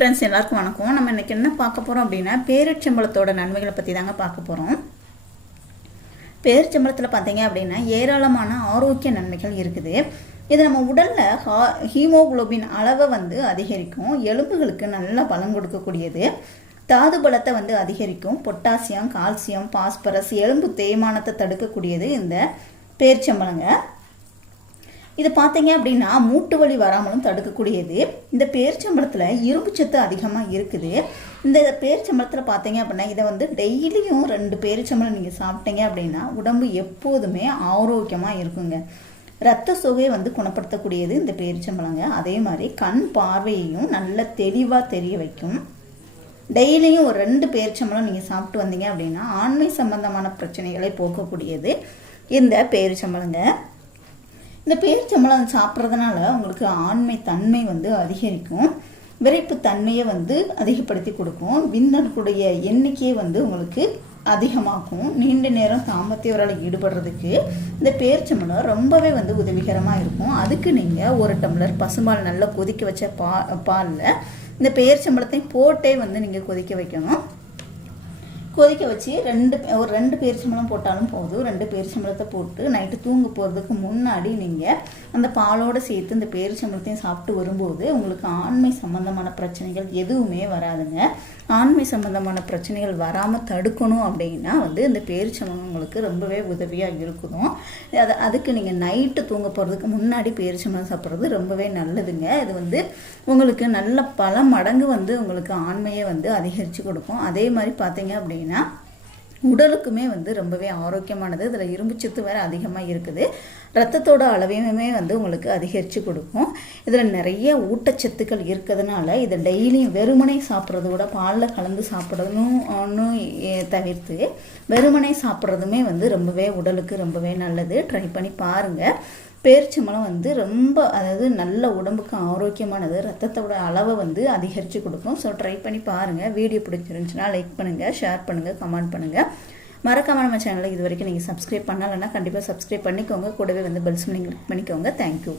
Friends எல்லாருக்கும் வணக்கம். நம்ம இன்னைக்கு என்ன பார்க்க போகிறோம் அப்படின்னா பேரிச்சம்பளத்தோட நன்மைகளை பற்றி தாங்க பார்க்க போகிறோம் பேரிச்சம்பளத்தில் பார்த்தீங்க அப்படின்னா ஏராளமான ஆரோக்கிய நன்மைகள் இருக்குது. இது நம்ம உடலில் ஹா ஹீமோகுளோபின் அளவை வந்து அதிகரிக்கும். எலும்புகளுக்கு நல்ல பலம் கொடுக்கக்கூடியது. தாது பலத்தை வந்து அதிகரிக்கும். பொட்டாசியம் கால்சியம் பாஸ்பரஸ் எலும்பு தேய்மானத்தை தடுக்கக்கூடியது இந்த பேரிச்சம்பளங்க இது பார்த்தீங்க அப்படின்னா மூட்டு வலி வராமலும் தடுக்கக்கூடியது. இந்த பேரிச்சம்பளத்தில் இரும்பு சத்து அதிகமாக இருக்குது. இந்த பேரிச்சம்பளத்தில் பார்த்தீங்க அப்படின்னா இதை வந்து டெய்லியும் ரெண்டு பேரிச்சம்பளம் நீங்கள் சாப்பிட்டீங்க அப்படின்னா உடம்பு எப்போதுமே ஆரோக்கியமாக இருக்குங்க. ரத்த சுகையை வந்து குணப்படுத்தக்கூடியது இந்த பேரிச்சம்பளங்க. அதே மாதிரி கண் பார்வையையும் நல்ல தெளிவாக தெரிய வைக்கும். டெய்லியும் ஒரு ரெண்டு பேரிச்சம்பளம் நீங்கள் சாப்பிட்டு வந்தீங்க அப்படின்னா ஆண்மை சம்பந்தமான பிரச்சனைகளை போக்கக்கூடியது இந்த பேரிச்சம்பளங்க. இந்த பேரிச்சம்பளம் சாப்பிட்றதுனால உங்களுக்கு ஆண்மை தன்மை வந்து அதிகரிக்கும். விரைப்பு தன்மையை வந்து அதிகப்படுத்தி கொடுக்கும். விந்தனுக்குடைய எண்ணிக்கையை வந்து உங்களுக்கு அதிகமாக்கும். நீண்ட நேரம் தாம்பத்திய ஈடுபடுறதுக்கு இந்த பேரிச்சம்பளம் ரொம்பவே வந்து உதவிகரமாக இருக்கும். அதுக்கு நீங்கள் ஒரு டம்ளர் பசும்பால் நல்லா கொதிக்க வச்ச பா பாலில் இந்த பேரிச்சம்பளத்தை போட்டே வந்து நீங்கள் கொதிக்க வைக்கணும். கொதிக்க வச்சு ரெண்டு ஒரு ரெண்டு பேரிச்சம்பளம் போட்டாலும் போதும். ரெண்டு பேரிச்சம்பளத்தை போட்டு நைட்டு தூங்க போகிறதுக்கு முன்னாடி நீங்கள் அந்த பாலோடு சேர்த்து இந்த பேரிச்சம்பளத்தையும் சாப்பிட்டு வரும்போது உங்களுக்கு ஆண்மை சம்பந்தமான பிரச்சனைகள் எதுவுமே வராதுங்க. ஆண்மை சம்பந்தமான பிரச்சனைகள் வராமல் தடுக்கணும் அப்படின்னா வந்து இந்த பேரிச்சம்பளங்களுக்கு ரொம்பவே உதவியாக இருக்குதும். அது அதுக்கு நீங்கள் நைட்டு தூங்க போகிறதுக்கு முன்னாடி பேரிச்சம்பளம் சாப்பிட்றது ரொம்பவே நல்லதுங்க. இது வந்து உங்களுக்கு நல்ல பல மடங்கு வந்து உங்களுக்கு ஆண்மையை வந்து அதிகரித்து கொடுக்கும். அதே மாதிரி பார்த்தீங்க அப்படின்னா உடலுக்குமே வந்து ரொம்பவே ஆரோக்கியமானது. இதில் இரும்புச்சத்து வேறு அதிகமாக இருக்குது. ரத்தத்தோட அளவையுமே வந்து உங்களுக்கு அதிகரித்து கொடுக்கும். இதில் நிறைய ஊட்டச்சத்துக்கள் இருக்கிறதுனால இதை டெய்லியும் வெறுமனை சாப்பிட்றத விட பாலில் கலந்து சாப்பிட்றதும் ஒன்றும் தவிர்த்து வெறுமனை சாப்பிட்றதுமே வந்து ரொம்பவே உடலுக்கு ரொம்பவே நல்லது. ட்ரை பண்ணி பாருங்கள் பேரிச்சம்பழம் வந்து ரொம்ப அதாவது நல்ல உடம்புக்கு ஆரோக்கியமானது ரத்தத்தோட அளவை வந்து அதிகரித்து கொடுக்கும். ஸோ ட்ரை பண்ணி பாருங்கள் வீடியோ பிடிச்சிருந்துச்சுன்னா லைக் பண்ணுங்கள் ஷேர் பண்ணுங்கள் கமெண்ட் பண்ணுங்கள் மறக்காம நம்ம சேனலை இது வரைக்கும் நீங்கள் சப்ஸ்கிரைப் பண்ணலைன்னா கண்டிப்பாக சப்ஸ்கிரைப் பண்ணிக்கோங்க. கூடவே வந்து பெல்ஸ் நீங்கள் கிளிக் பண்ணிக்கோங்க. தேங்க்யூ